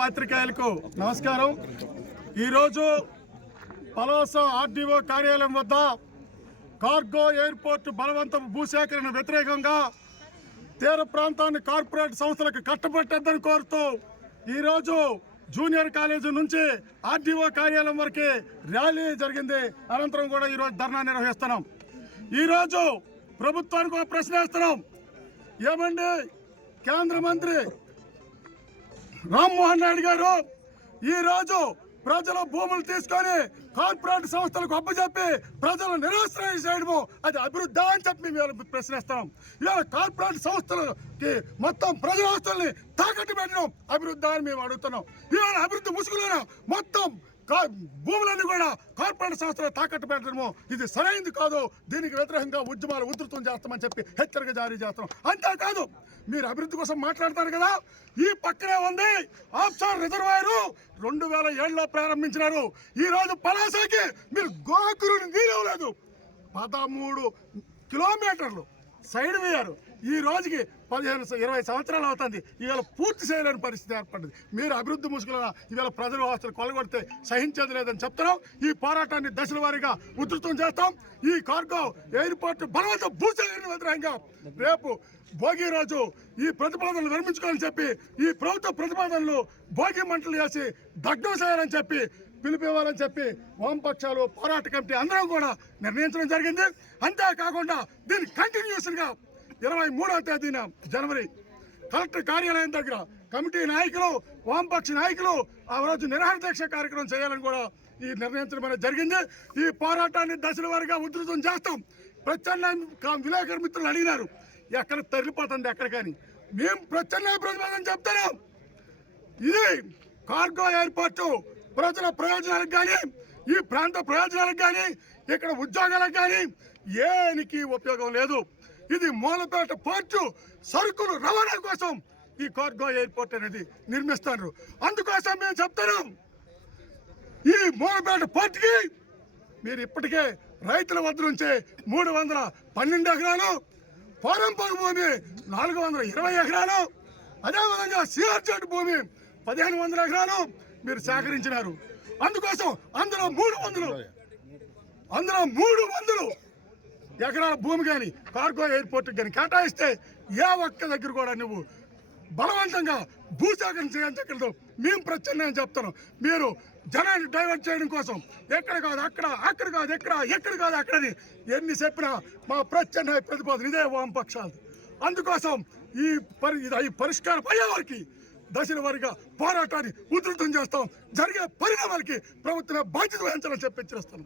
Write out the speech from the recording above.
పాత్రికేయులకు నమస్కారం. ఈరోజు పలాస ఆర్డీఓ కార్యాలయం వద్ద కార్గో ఎయిర్పోర్ట్ బలవంతపు భూసేకరణ వ్యతిరేకంగా తీర ప్రాంతాన్ని కార్పొరేట్ సంస్థలకు కట్టబెట్టద్దని కోరుతూ ఈరోజు జూనియర్ కాలేజీ నుంచి ఆర్డీఓ కార్యాలయం వరకు ర్యాలీ జరిగింది. అనంతరం కూడా ఈరోజు ధర్నా నిర్వహిస్తున్నాం. ఈరోజు ప్రభుత్వానికి ఒక ప్రశ్న వేస్తున్నాం. ఏమండి? కేంద్ర మంత్రి రామ్మోహన్ నాయుడు గారు ఈ రోజు ప్రజల భూములు తీసుకొని కార్పొరేట్ సంస్థలకు అప్పచెప్పి ప్రజలు నిరాశ్రయం చేయడము అది అభివృద్ధి అని చెప్పి మేము ప్రశ్నిస్తాం. ఇవాళ కార్పొరేట్ సంస్థలకి మొత్తం ప్రజల ఆస్తుల్ని తాకట్టు పెట్టడం అభివృద్ధి అని మేము అడుగుతున్నాం. ఇవాళ అభివృద్ధి ముసుగులోన మొత్తం భూములన్నీ కూడా కార్పొరేట్ సంస్థలు తాకట్టు పెట్టడము. ఇది సరైనది కాదు. దీనికి వ్యతిరేకంగా ఉద్యమాలు ఉధృతం చేస్తామని చెప్పి హెచ్చరిక జారీ చేస్తాం. అంతేకాదు మీరు అభివృద్ధి కోసం మాట్లాడతారు కదా? ఈ పక్కనే ఉంది ఆఫ్షోర్ రిజర్వాయర్. రెండు వేల ఏడులో ప్రారంభించినారు. ఈ రోజు పలాసకి మీరు గోకురుని నీరవలేదు పదమూడు కిలోమీటర్లు సైడ్ వేయారు. ఈ రోజుకి పదిహేను ఇరవై సంవత్సరాలు అవుతుంది. ఇవాళ పూర్తి చేయలేని పరిస్థితి ఏర్పడింది. మీరు అభివృద్ధి ముసుగుల ఇవాళ ప్రజల ఆస్తులు కొలగొడితే సహించేది లేదని చెప్తున్నాం. ఈ పోరాటాన్ని దశల వారీగా ఉధృతం చేస్తాం. ఈ కార్గో ఎయిర్పోర్ట్ బలవంత భూసేకరణ వ్యతిరేకంగా రేపు భోగి రోజు ఈ ప్రతిపాదనలు నిర్మించుకోవాలని చెప్పి ఈ ప్రభుత్వ ప్రతిపాదనలు భోగి మంటలు వేసి దగ్ధం చేయాలని చెప్పి పిలిపివ్వాలని చెప్పి వామపక్షాలు పోరాట కమిటీ అందరం కూడా నిర్ణయించడం జరిగింది. అంతేకాకుండా దీన్ని కంటిన్యూషన్గా ఇరవై మూడవ తేదీన జనవరి కలెక్టర్ కార్యాలయం దగ్గర కమిటీ నాయకులు వామపక్ష నాయకులు ఆ రోజు నిరాహార దీక్ష కార్యక్రమం చేయాలని కూడా ఈ నిర్ణయించడం అనేది జరిగింది. ఈ పోరాటాన్ని దశల వారిగా ఉధృతం చేస్తాం. ప్రత్యామ్నాయం కా- విలేకరు మిత్రులు అడిగినారు ఎక్కడ తరలిపోతుంది ఎక్కడ కానీ మేము ప్రత్యామ్నాయ ప్రతిపాదన చెప్తున్నాం. ఇది కార్గో ఎయిర్పోర్టు ప్రజల ప్రయోజనాలకు కానీ ఈ ప్రాంత ప్రయోజనాలకు కానీ ఇక్కడ ఉద్యోగాలకు కానీ ఏనికి ఉపయోగం లేదు. ఇది మూలపేట పోర్టు సరుకులు రవాణా కోసం ఈ కార్గో ఎయిర్పోర్ట్ అనేది నిర్మిస్తారు. అందుకోసం మేము చెప్తున్నాం. ఈ మూలపేట పోర్టుకి మీరు ఇప్పటికే రైతుల వద్ద నుంచే మూడు వందల పన్నెండు ఎకరాలు పోరంపోగు భూమి నాలుగు వందల ఇరవై ఎకరాలు అదేవిధంగా సిఆర్జెడ్ భూమి పదిహేను వందల ఎకరాలు మీరు సేకరించినారు. అందుకోసం అందులో మూడు వందలు అందులో మూడు వందలు ఎకరాల భూమి కానీ కార్గో ఎయిర్పోర్ట్ కానీ కేటాయిస్తే ఏ ఒక్క దగ్గర కూడా నువ్వు బలవంతంగా భూసేకరణ చేయించగలదు మేము ప్రత్యామ్నాయం చెప్తున్నాం. మీరు జనాన్ని డైవర్ట్ చేయడం కోసం ఎక్కడ కాదు అక్కడ అక్కడ కాదు ఎక్కడ ఎక్కడ కాదు అక్కడని ఎన్ని చెప్పినా మా ప్రత్యామ్నాయ ప్రతిపాదన ఇదే వామపక్షాలు అందుకోసం ఈ పరి ఇది ఈ పరిష్కారం అయ్యేవారికి దశల వారిగా పోరాటాన్ని ఉధృతం చేస్తాం. జరిగే పరిణామాలకి ప్రభుత్వమే బాధ్యత వహించాలని చెప్పి హెచ్చరిస్తాం